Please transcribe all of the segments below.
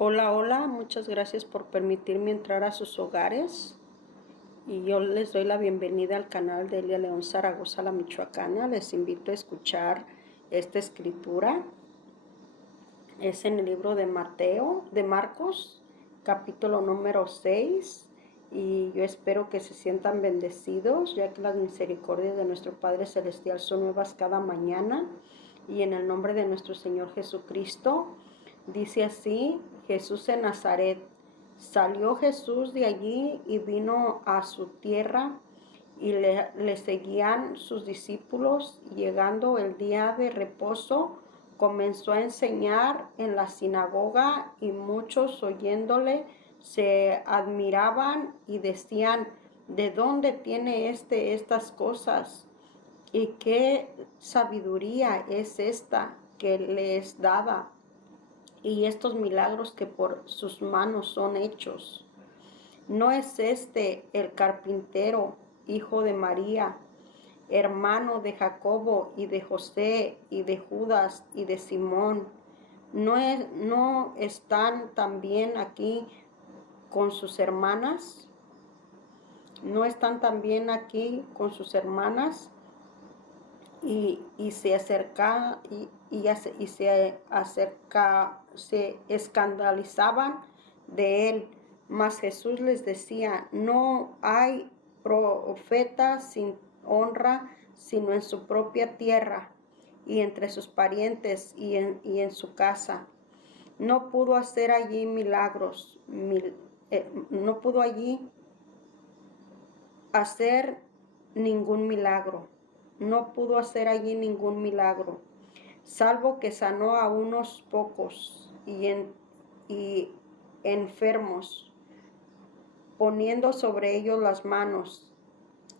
Hola, hola, muchas gracias por permitirme entrar a sus hogares y yo les doy la bienvenida al canal de Elia León Zaragoza, la Michoacana. Les invito a escuchar esta escritura. Es en el libro de Marcos, capítulo número 6, y yo espero que se sientan bendecidos, ya que las misericordias de nuestro Padre Celestial son nuevas cada mañana. Y en el nombre de nuestro Señor Jesucristo, dice así: Jesús en Nazaret. Salió Jesús de allí y vino a su tierra, y le seguían sus discípulos. Llegando el día de reposo, comenzó a enseñar en la sinagoga, y muchos oyéndole se admiraban y decían: ¿de dónde tiene estas cosas? ¿Y qué sabiduría es esta que le es dada? Y estos milagros que por sus manos son hechos. ¿No es este el carpintero, hijo de María, hermano de Jacobo y de José y de Judas y de Simón? ¿No están también aquí con sus hermanas? ¿No están también aquí con sus hermanas? Y se acerca se escandalizaban de él. Mas Jesús les decía: no hay profeta sin honra sino en su propia tierra y entre sus parientes y en su casa. No pudo hacer allí no pudo allí hacer ningún milagro. No pudo hacer allí ningún milagro, salvo que sanó a unos pocos y enfermos, poniendo sobre ellos las manos.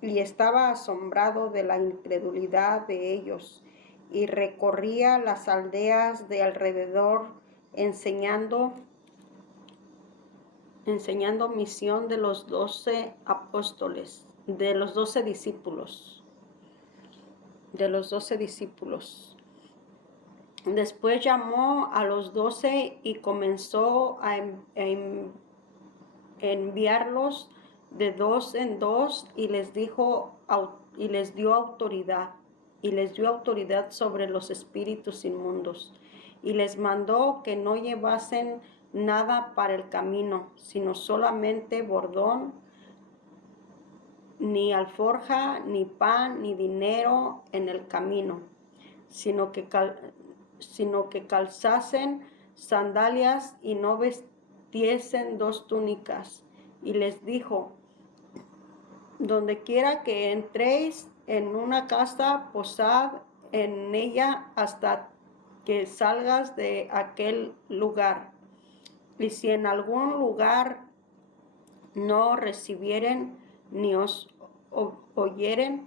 Y estaba asombrado de la incredulidad de ellos, y recorría las aldeas de alrededor, enseñando misión de los 12 apóstoles, de los 12 discípulos, Después llamó a los 12 y comenzó a enviarlos de dos en dos, y les dio autoridad, sobre los espíritus inmundos, y les mandó que no llevasen nada para el camino, sino solamente bordón, ni alforja, ni pan, ni dinero en el camino, sino que calzasen sandalias y no vestiesen 2 túnicas. Y les dijo: donde quiera que entréis en una casa, posad en ella hasta que salgas de aquel lugar. Y si en algún lugar no recibieren ni os oyeren,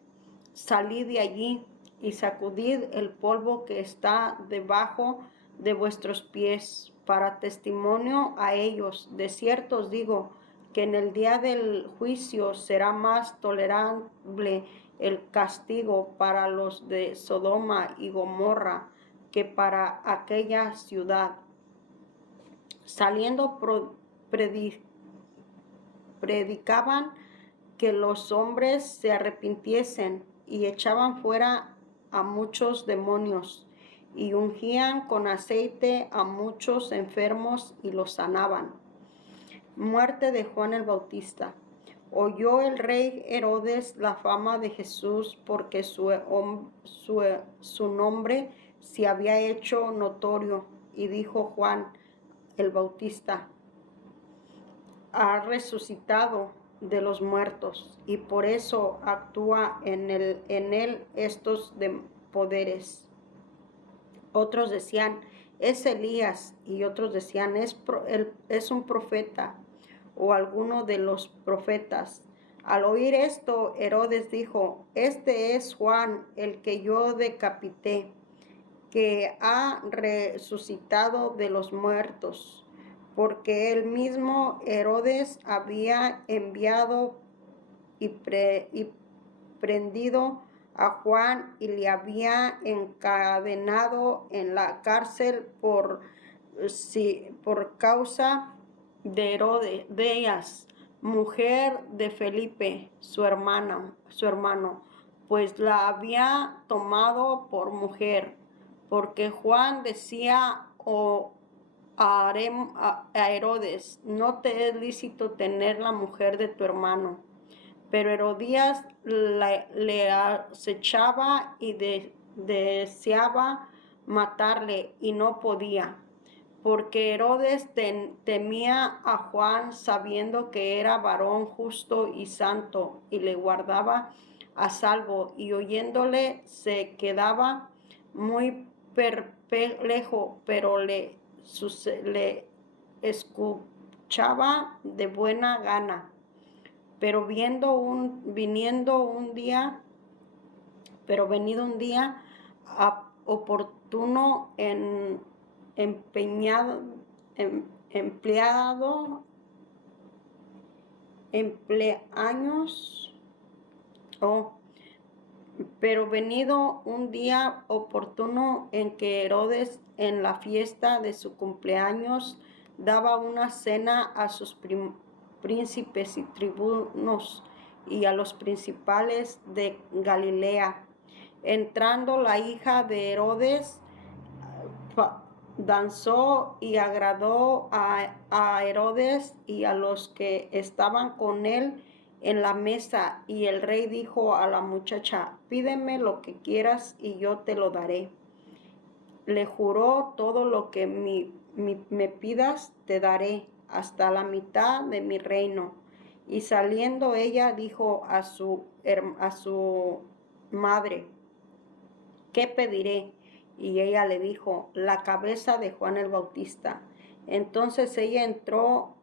salid de allí y sacudid el polvo que está debajo de vuestros pies, para testimonio a ellos. De cierto os digo que en el día del juicio será más tolerable el castigo para los de Sodoma y Gomorra que para aquella ciudad. Saliendo predicaban que los hombres se arrepintiesen, y echaban fuera a muchos demonios, y ungían con aceite a muchos enfermos y los sanaban. Muerte de Juan el Bautista. Oyó el rey Herodes la fama de Jesús, porque su nombre se había hecho notorio, y dijo: Juan el Bautista ha resucitado de los muertos, y por eso actúa en él estos poderes. Otros decían: es Elías, y otros decían: es un profeta, o alguno de los profetas. Al oír esto, Herodes dijo: este es Juan, el que yo decapité, que ha resucitado de los muertos. Porque él mismo, Herodes, había enviado y prendido a Juan, y le había encadenado en la cárcel por sí, por causa de Herodías, mujer de Felipe, su hermano, pues la había tomado por mujer, porque Juan decía a Herodes, no te es lícito tener la mujer de tu hermano. Pero Herodías le acechaba y deseaba matarle y no podía, porque Herodes temía a Juan sabiendo que era varón justo y santo y le guardaba a salvo, y oyéndole se quedaba muy perplejo, pero le escuchaba de buena gana. Pero venido un día oportuno, empleado, empleaños, pero venido un día oportuno en que Herodes, en la fiesta de su cumpleaños, daba una cena a sus príncipes y tribunos y a los principales de Galilea. Entrando la hija de Herodes, danzó y agradó a Herodes y a los que estaban con él en la mesa. Y el rey dijo a la muchacha, pídeme lo que quieras y yo te lo daré. Le juró, todo lo que me pidas te daré, hasta la mitad de mi reino. Y saliendo ella dijo a su madre, ¿qué pediré? Y ella le dijo, la cabeza de Juan el Bautista. Entonces ella entró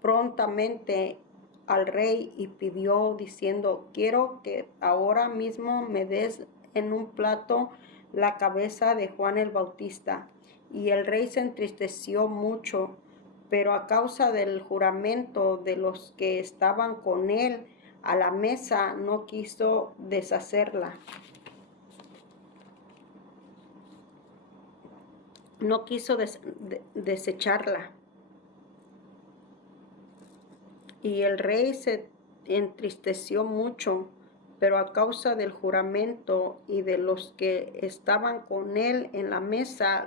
prontamente al rey y pidió diciendo, quiero que ahora mismo me des en un plato la cabeza de Juan el Bautista. Y el rey se entristeció mucho, pero a causa del juramento de los que estaban con él a la mesa, no quiso deshacerla. No quiso desecharla. Y el rey se entristeció mucho, pero a causa del juramento y de los que estaban con él en la mesa,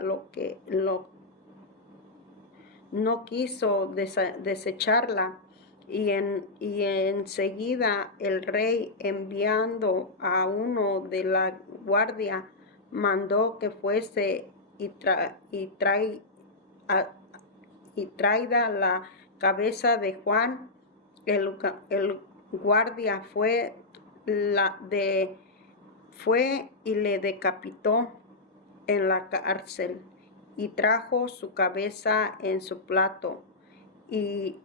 no quiso desecharla. Y enseguida el rey, enviando a uno de la guardia, mandó que fuese y traída la cabeza de Juan. El guardia fue y le decapitó en la cárcel, y trajo su cabeza en su plato, y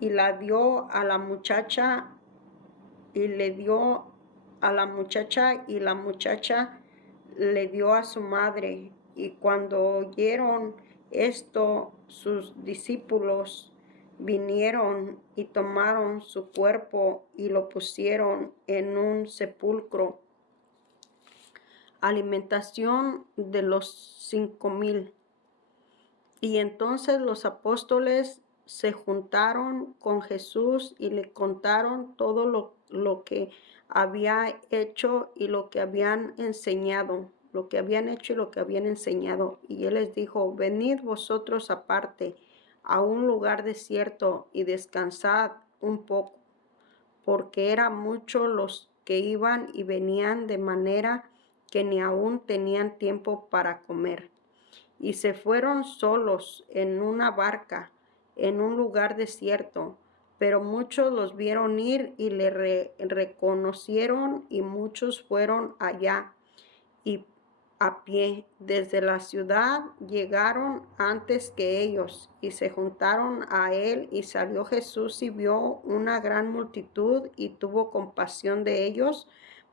la dio a la muchacha, y le dio a la muchacha, y la muchacha le dio a su madre. Y cuando oyeron esto, sus discípulos vinieron y tomaron su cuerpo y lo pusieron en un sepulcro. Alimentación de los 5,000. Y entonces los apóstoles se juntaron con Jesús y le contaron todo lo que había hecho y lo que habían enseñado, Y él les dijo, venid vosotros aparte a un lugar desierto y descansad un poco, porque eran muchos los que iban y venían, de manera que ni aún tenían tiempo para comer. Y se fueron solos en una barca en un lugar desierto, pero muchos los vieron ir y le reconocieron, y muchos fueron allá y a pie desde la ciudad llegaron antes que ellos, y se juntaron a él. Y salió Jesús y vio una gran multitud y tuvo compasión de ellos,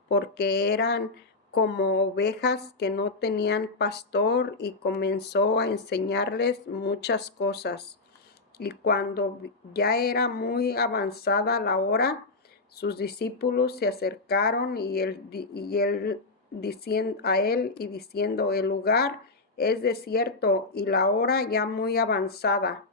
porque eran como ovejas que no tenían pastor, y comenzó a enseñarles muchas cosas. Y cuando ya era muy avanzada la hora, sus discípulos se acercaron y él diciendo, el lugar es desierto y la hora ya muy avanzada.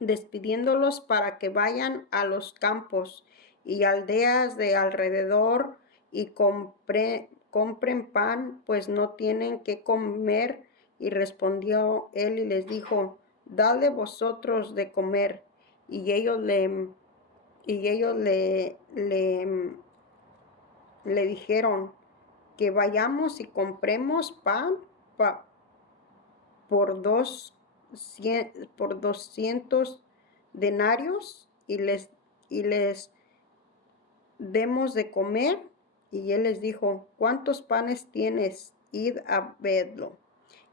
Despidiéndolos para que vayan a los campos y aldeas de alrededor y compren pan, pues no tienen qué comer. Y respondió él y les dijo, dadle vosotros de comer. Y ellos le dijeron que vayamos y compremos pan por 200 denarios y les demos de comer. Y él les dijo, ¿cuántos panes tienes? Id a verlo.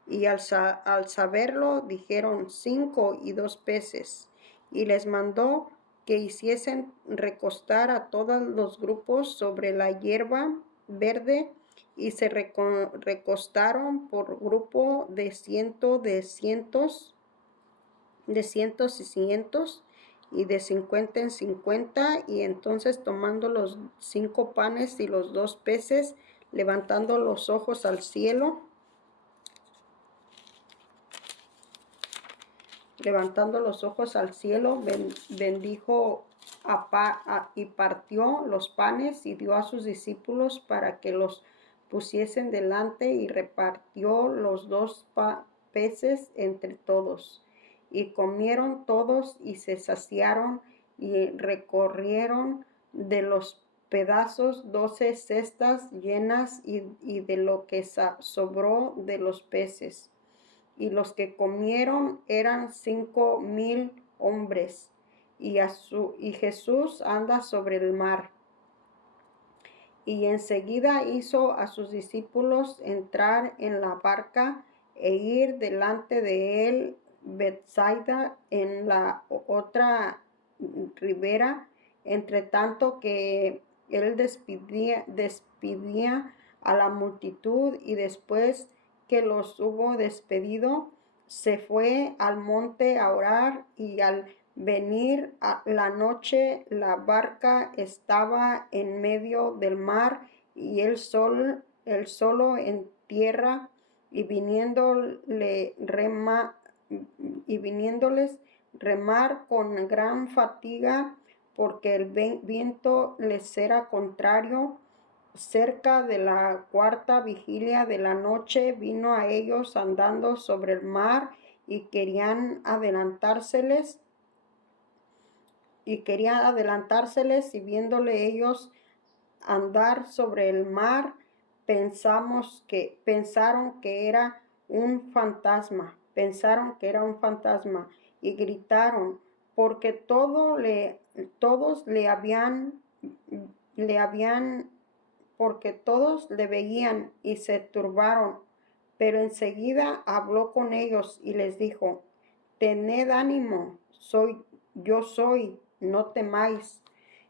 Y al saberlo dijeron, 5 y 2 peces. Y les mandó que hiciesen recostar a todos los grupos sobre la hierba verde, y se recostaron por grupo de cientos y cientos, y de 50 en 50. Y entonces tomando los 5 panes y los 2 peces, levantando los ojos al cielo, bendijo y partió los panes y dio a sus discípulos para que los pusiesen delante, y repartió los 2 peces entre todos. Y comieron todos y se saciaron, y recorrieron de los pedazos 12 cestas llenas, y de lo que sobró de los peces. Y los que comieron eran 5,000 hombres. Y Jesús anda sobre el mar. Y enseguida hizo a sus discípulos entrar en la barca e ir delante de él Bethsaida, en la otra ribera, entre tanto que él despidía a la multitud. Y después que los hubo despedido, se fue al monte a orar. Y al venir a la noche, la barca estaba en medio del mar, y él solo en tierra. Y viniéndoles remar con gran fatiga, porque el viento les era contrario. Cerca de la 4ª vigilia de la noche vino a ellos andando sobre el mar, y querían adelantárseles, y viéndole ellos andar sobre el mar, pensaron que era un fantasma, y gritaron, porque todos le veían, y se turbaron. Pero enseguida habló con ellos y les dijo, tened ánimo, yo soy, no temáis.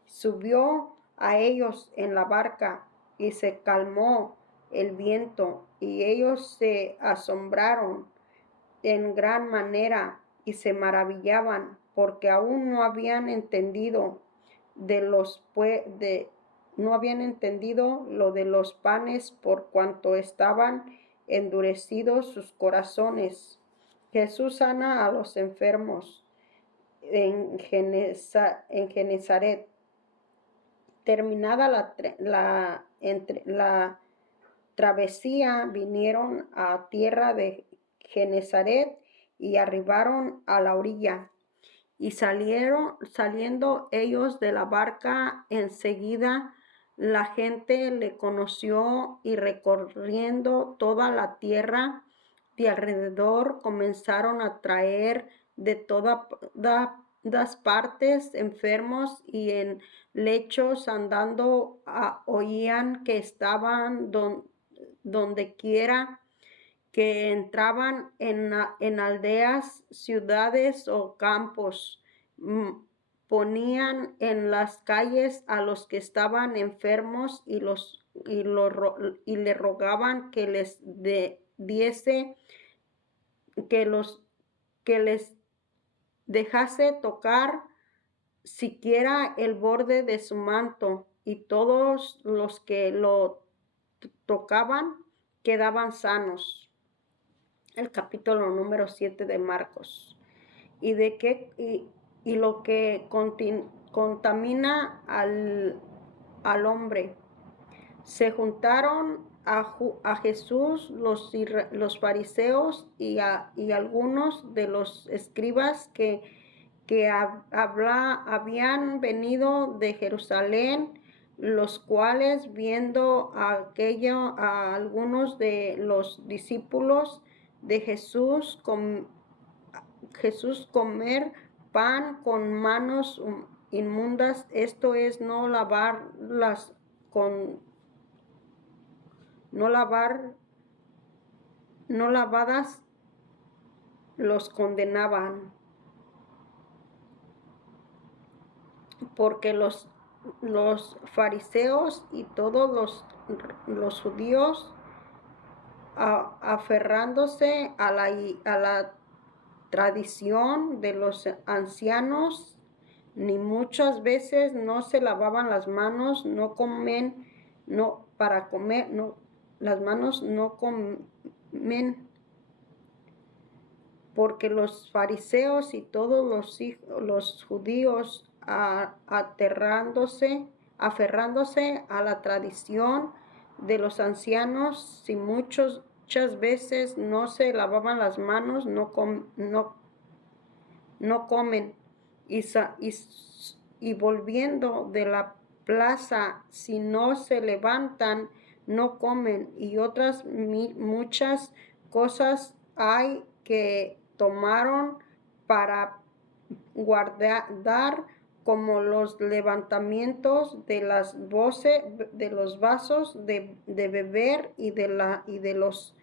Subió a ellos en la barca, y se calmó el viento, y ellos se asombraron en gran manera, y se maravillaban, porque aún no habían entendido lo de los panes, por cuanto estaban endurecidos sus corazones. Jesús sana a los enfermos en Genezaret. Terminada la travesía, vinieron a tierra de Genezaret y arribaron a la orilla. Y saliendo ellos de la barca, enseguida la gente le conoció, y recorriendo toda la tierra de alrededor, comenzaron a traer de todas partes enfermos, y en lechos andando oían que estaban donde quiera que entraban en aldeas, ciudades o campos. Ponían en las calles a los que estaban enfermos, y le rogaban que les diese, que les dejase tocar siquiera el borde de su manto, y todos los que lo tocaban quedaban sanos. el capítulo número 7 de Marcos. Y de qué y lo que contamina al hombre. Se juntaron a Jesús los fariseos y algunos de los escribas que habían venido de Jerusalén, los cuales viendo a algunos de los discípulos de Jesús comer pan con manos inmundas, esto es no lavarlas no lavadas, los condenaban, porque los fariseos y todos los judíos, aferrándose a la tradición de los ancianos, ni muchas veces no se lavaban las manos, las manos no comen, porque los fariseos y todos los judíos, aferrándose a la tradición de los ancianos, si muchas veces no se lavaban las manos, no comen. Y volviendo de la plaza, si no se levantan, no comen. Y otras muchas cosas hay que tomaron para guardar, como los levantamientos de las voces, de los vasos de beber y de los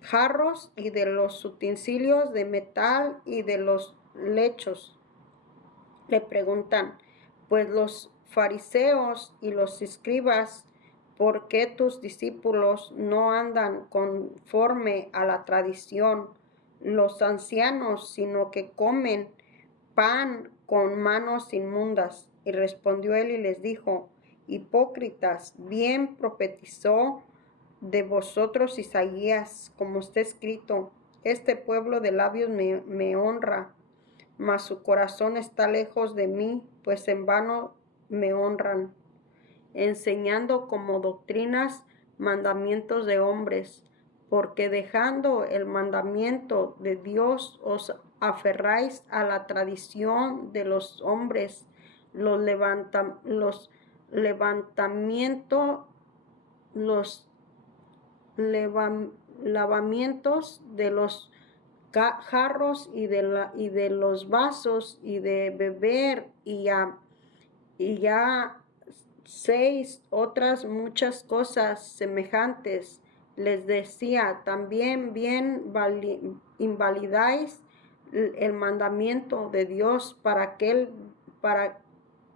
jarros y de los utensilios de metal y de los lechos. Le preguntan, pues los fariseos y los escribas, ¿por qué tus discípulos no andan conforme a la tradición, los ancianos, sino que comen pan con manos inmundas? Y respondió él y les dijo, hipócritas, bien profetizó de vosotros Isaías, como está escrito, este pueblo de labios me honra, mas su corazón está lejos de mí, pues en vano me honran, enseñando como doctrinas mandamientos de hombres, porque dejando el mandamiento de Dios os aferráis a la tradición de los hombres, los lavamientos de los jarros y de los vasos y de beber y ya 6 otras muchas cosas semejantes. Les decía, también bien invalidáis el mandamiento de Dios para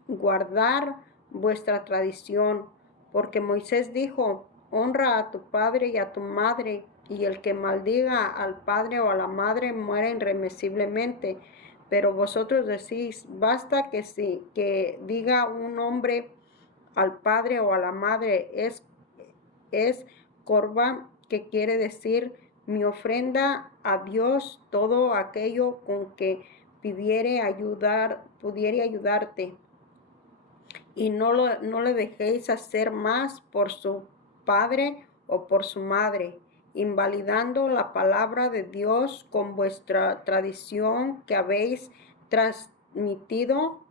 guardar vuestra tradición, porque Moisés dijo, honra a tu padre y a tu madre, y el que maldiga al padre o a la madre muere irremisiblemente. Pero vosotros decís, basta que diga un hombre al padre o a la madre, es corban, que quiere decir mi ofrenda a Dios, todo aquello con que pudiere ayudarte. Y no le dejéis hacer más por su padre o por su madre, invalidando la palabra de Dios con vuestra tradición que habéis transmitido,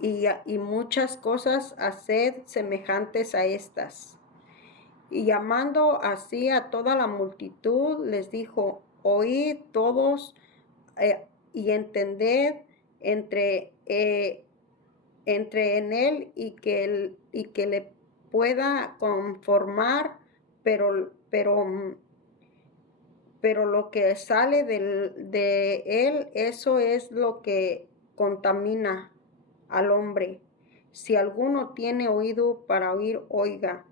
y muchas cosas haced semejantes a estas. Y llamando así a toda la multitud, les dijo, oíd todos y entended entre en él y que le pueda conformar, pero lo que sale de él, eso es lo que contamina al hombre. Si alguno tiene oído para oír, oiga.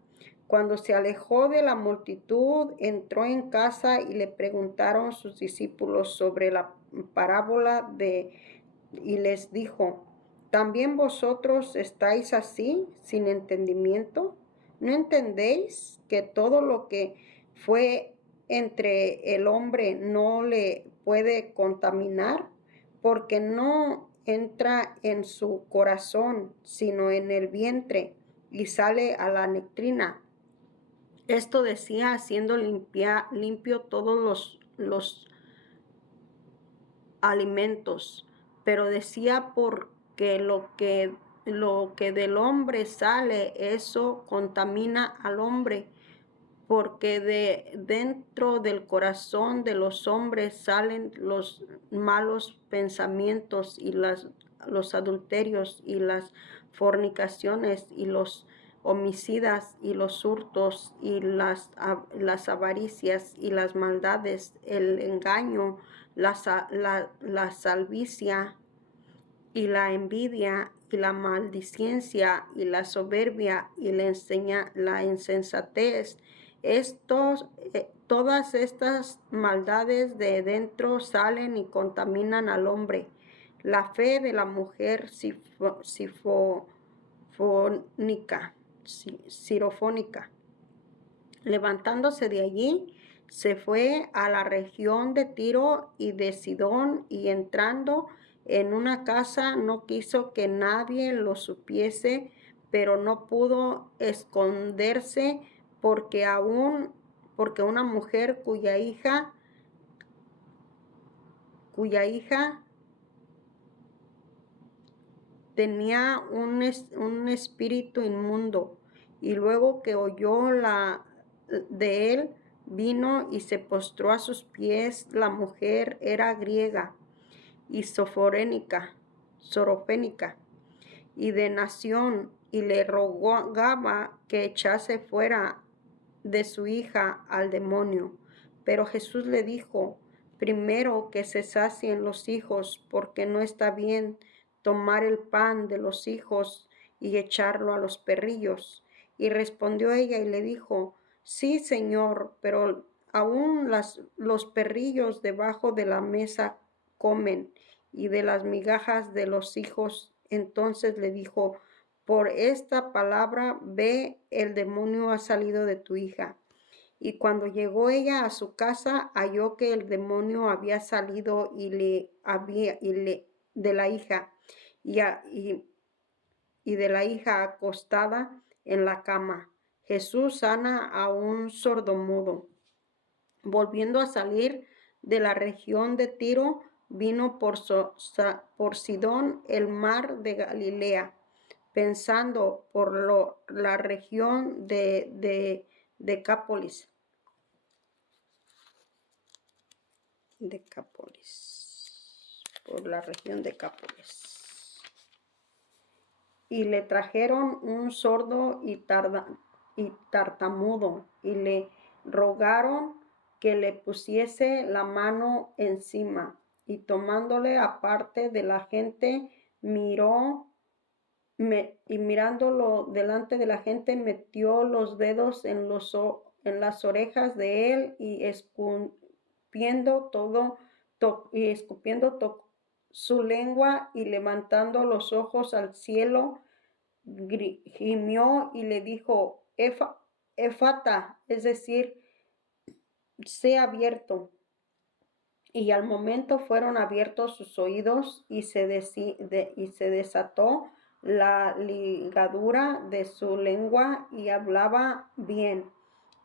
Cuando se alejó de la multitud, entró en casa y le preguntaron sus discípulos sobre la parábola y les dijo, ¿también vosotros estáis así, sin entendimiento? ¿No entendéis que todo lo que fue entre el hombre no le puede contaminar, porque no entra en su corazón, sino en el vientre, y sale a la nectrina. Esto decía haciendo limpio todos los alimentos, pero decía porque lo que del hombre sale, eso contamina al hombre, porque de dentro del corazón de los hombres salen los malos pensamientos y los adulterios y las fornicaciones y los homicidas y los hurtos y las avaricias y las maldades, el engaño, la salvicia y la envidia y la maldicencia y la soberbia y la insensatez. Todas estas maldades de dentro salen y contaminan al hombre. La fe de la mujer sirofónica. Levantándose de allí, se fue a la región de Tiro y de Sidón, y entrando en una casa no quiso que nadie lo supiese, pero no pudo esconderse porque una mujer cuya hija tenía un espíritu inmundo, y luego que oyó de él, vino y se postró a sus pies. La mujer era griega y sorofénica, y de nación, y le rogaba que echase fuera de su hija al demonio. Pero Jesús le dijo: primero que se sacien los hijos, porque no está bien tomar el pan de los hijos y echarlo a los perrillos. Y respondió ella y le dijo: sí, Señor, pero aún los perrillos debajo de la mesa comen y de las migajas de los hijos. Entonces le dijo: por esta palabra, ve, el demonio ha salido de tu hija. Y cuando llegó ella a su casa, halló que el demonio había salido de la hija, y de la hija acostada en la cama. Jesús sana a un sordomudo. Volviendo a salir de la región de Tiro, vino por Sidón, el mar de Galilea, pensando por la región de Decápolis. Por la región de Decápolis. Y le trajeron un sordo y tartamudo, y le rogaron que le pusiese la mano encima, y tomándole aparte de la gente, y mirándolo delante de la gente, metió los dedos en las orejas de él, y escupiendo su lengua, y levantando los ojos al cielo, gimió y le dijo: Efata, es decir, sea abierto. Y al momento fueron abiertos sus oídos, y se desató la ligadura de su lengua, y hablaba bien.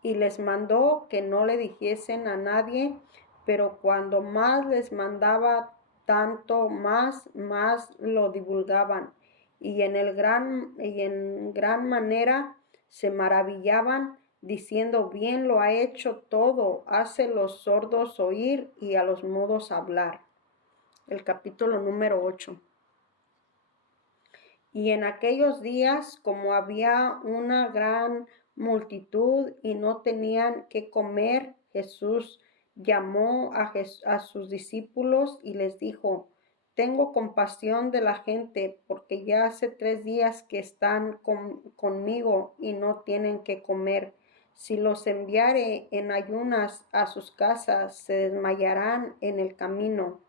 Y les mandó que no le dijesen a nadie, pero cuando más les mandaba, tanto más lo divulgaban, y en gran manera se maravillaban, diciendo: bien lo ha hecho todo, hace los sordos oír y a los mudos hablar. El capítulo número 8. Y en aquellos días, como había una gran multitud y no tenían qué comer, Jesús llamó a sus discípulos y les dijo: tengo compasión de la gente, porque ya hace 3 días que están conmigo y no tienen qué comer. Si los enviare en ayunas a sus casas, se desmayarán en el camino,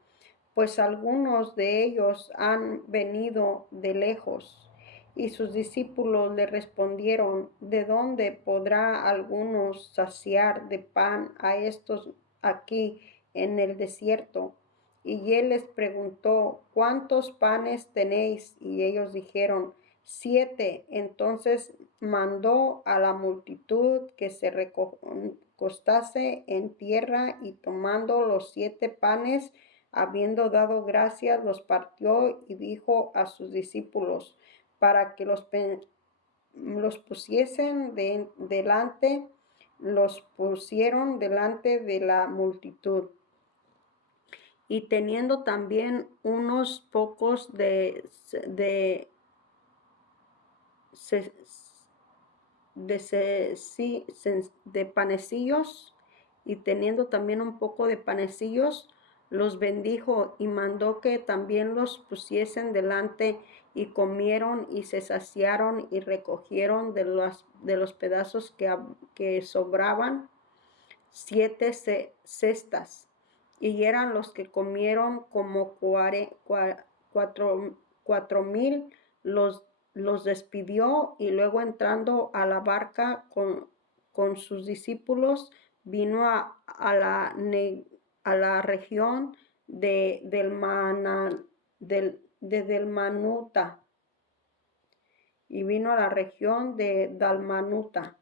pues algunos de ellos han venido de lejos. Y sus discípulos le respondieron, ¿de dónde podrá alguno saciar de pan a estos aquí en el desierto? Y él les preguntó, ¿cuántos panes tenéis? Y ellos dijeron, 7. Entonces mandó a la multitud que se recostase en tierra y tomando los 7 panes, habiendo dado gracias, los partió y dijo a sus discípulos, para que los pusiesen delante, los pusieron delante de la multitud. Y teniendo también unos pocos de panecillos, y teniendo también un poco de panecillos, los bendijo y mandó que también los pusiesen delante, y comieron y se saciaron y recogieron de los pedazos que sobraban 7 cestas. Y eran los que comieron como 4,000. Los despidió, y luego entrando a la barca con sus discípulos, vino a la región de Dalmanuta, y vino a la región de Dalmanuta.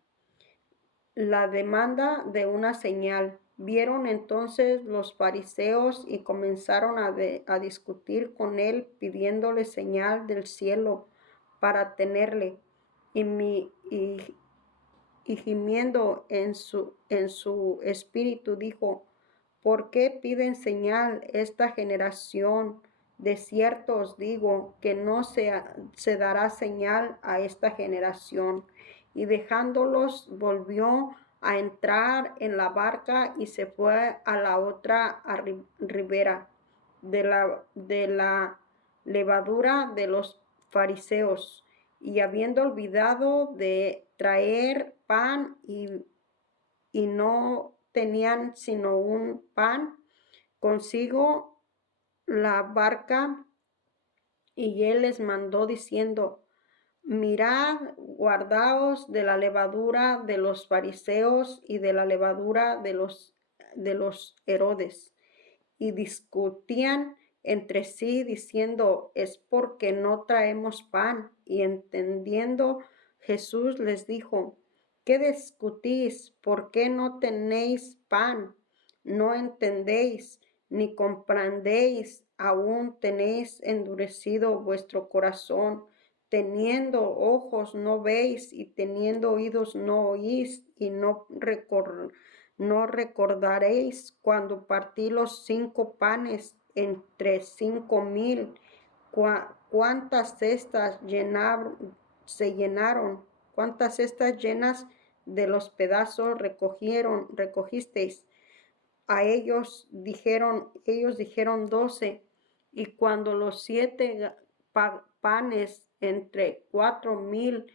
La demanda de una señal. Vieron entonces los fariseos y comenzaron a discutir con él, pidiéndole señal del cielo para tenerle. Y gimiendo en su espíritu dijo, ¿por qué piden señal esta generación? De cierto os digo que no se dará señal a esta generación. Y dejándolos, volvió a entrar en la barca y se fue a la otra ribera de la levadura de los fariseos. Y habiendo olvidado de traer pan, y no tenían sino un pan consigo la barca, y él les mandó diciendo, mirad, guardaos de la levadura de los fariseos y de la levadura de los Herodes. Y discutían entre sí diciendo, es porque no traemos pan. Y entendiendo Jesús les dijo, ¿qué discutís? ¿Por qué no tenéis pan? ¿No entendéis ni comprendéis? Aún tenéis endurecido vuestro corazón. Teniendo ojos no veis, y teniendo oídos no oís, y no recordaréis cuando partí los 5 panes entre 5,000, cuántas cestas se llenaron, cuántas cestas llenas de los pedazos recogisteis. A ellos dijeron 12. Y cuando los 7 panes entre 4,000,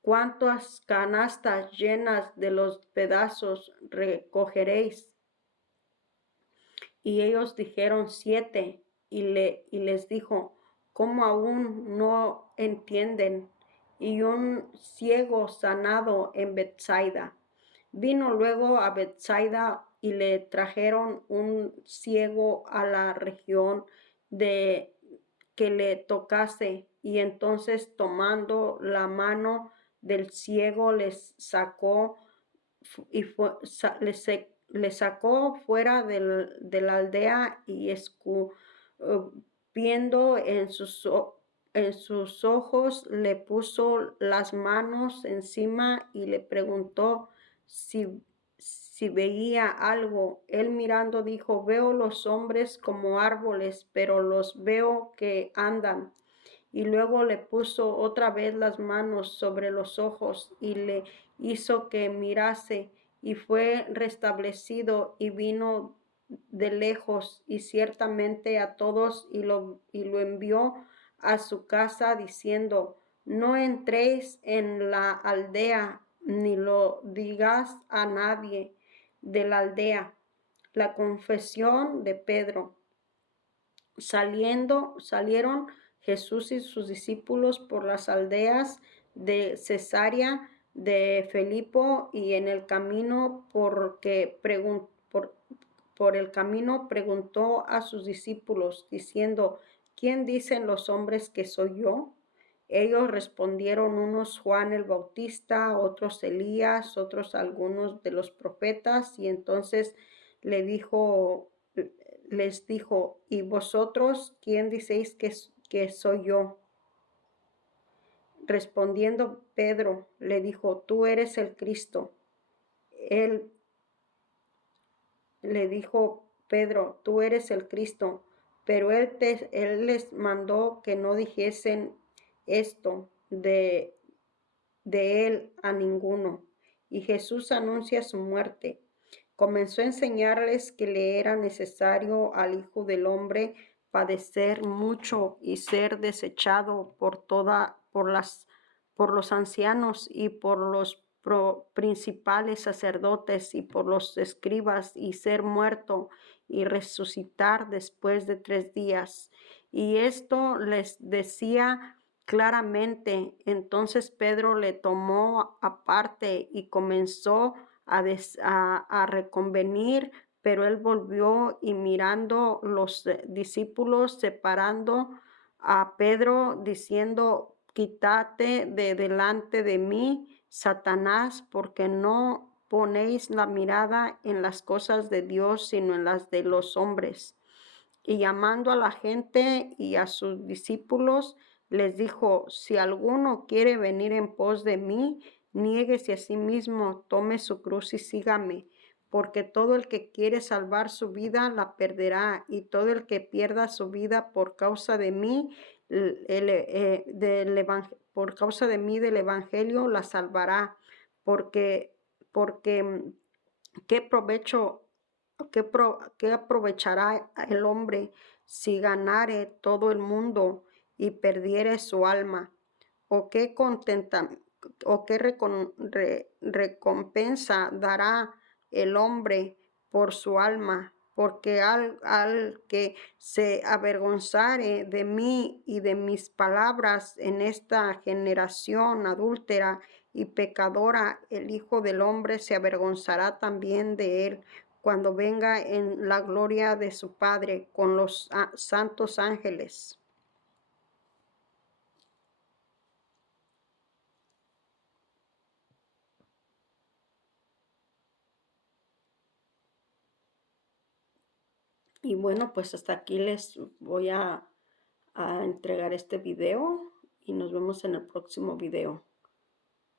¿cuántas canastas llenas de los pedazos recogeréis? Y ellos dijeron 7. Y les dijo, ¿cómo aún no entienden? Y un ciego sanado en Betsaida. Vino luego a Betsaida, y le trajeron un ciego a la región de que le tocase. Y entonces, tomando la mano del ciego, les sacó le sacó fuera de la aldea, y escupiendo en sus ojos, le puso las manos encima y le preguntó si veía algo. Él mirando dijo, veo los hombres como árboles, pero los veo que andan. Y luego le puso otra vez las manos sobre los ojos y le hizo que mirase, y fue restablecido, y vino de lejos y ciertamente a todos, y lo envió a su casa diciendo, no entréis en la aldea, ni lo digas a nadie de la aldea. La confesión de Pedro. Salieron Jesús y sus discípulos por las aldeas de Cesarea de Filipo, y en el camino por el camino preguntó a sus discípulos, diciendo: ¿Quién dicen los hombres que soy yo? Ellos respondieron, unos Juan el Bautista, otros Elías, otros algunos de los profetas. Y entonces les dijo: ¿Y vosotros quién decís que soy yo? Respondiendo Pedro, le dijo: Tú eres el Cristo. Él le dijo Pedro: Tú eres el Cristo. Pero él les mandó que no dijesen esto de él a ninguno. Y Jesús anuncia su muerte. Comenzó a enseñarles que le era necesario al Hijo del Hombre padecer mucho y ser desechado por los ancianos y por los principales sacerdotes y por los escribas, y ser muerto y resucitar después de 3 días. Y esto les decía claramente. Entonces Pedro le tomó aparte y comenzó a reconvenir, pero él volvió, y mirando los discípulos, separando a Pedro, diciendo: Quítate de delante de mí, Satanás, porque no ponéis la mirada en las cosas de Dios, sino en las de los hombres. Y llamando a la gente y a sus discípulos, les dijo: Si alguno quiere venir en pos de mí, niéguese a sí mismo, tome su cruz y sígame. Porque todo el que quiere salvar su vida la perderá, y todo el que pierda su vida por causa de mí, por causa de mí del evangelio, la salvará. Porque ¿qué provecho ¿qué aprovechará el hombre si ganare todo el mundo y perdiere su alma? ¿O qué recompensa dará el hombre por su alma? Porque al que se avergonzare de mí y de mis palabras en esta generación adúltera y pecadora, el Hijo del Hombre se avergonzará también de él cuando venga en la gloria de su Padre con los santos ángeles. Y bueno, pues hasta aquí les voy a entregar este video, y nos vemos en el próximo video.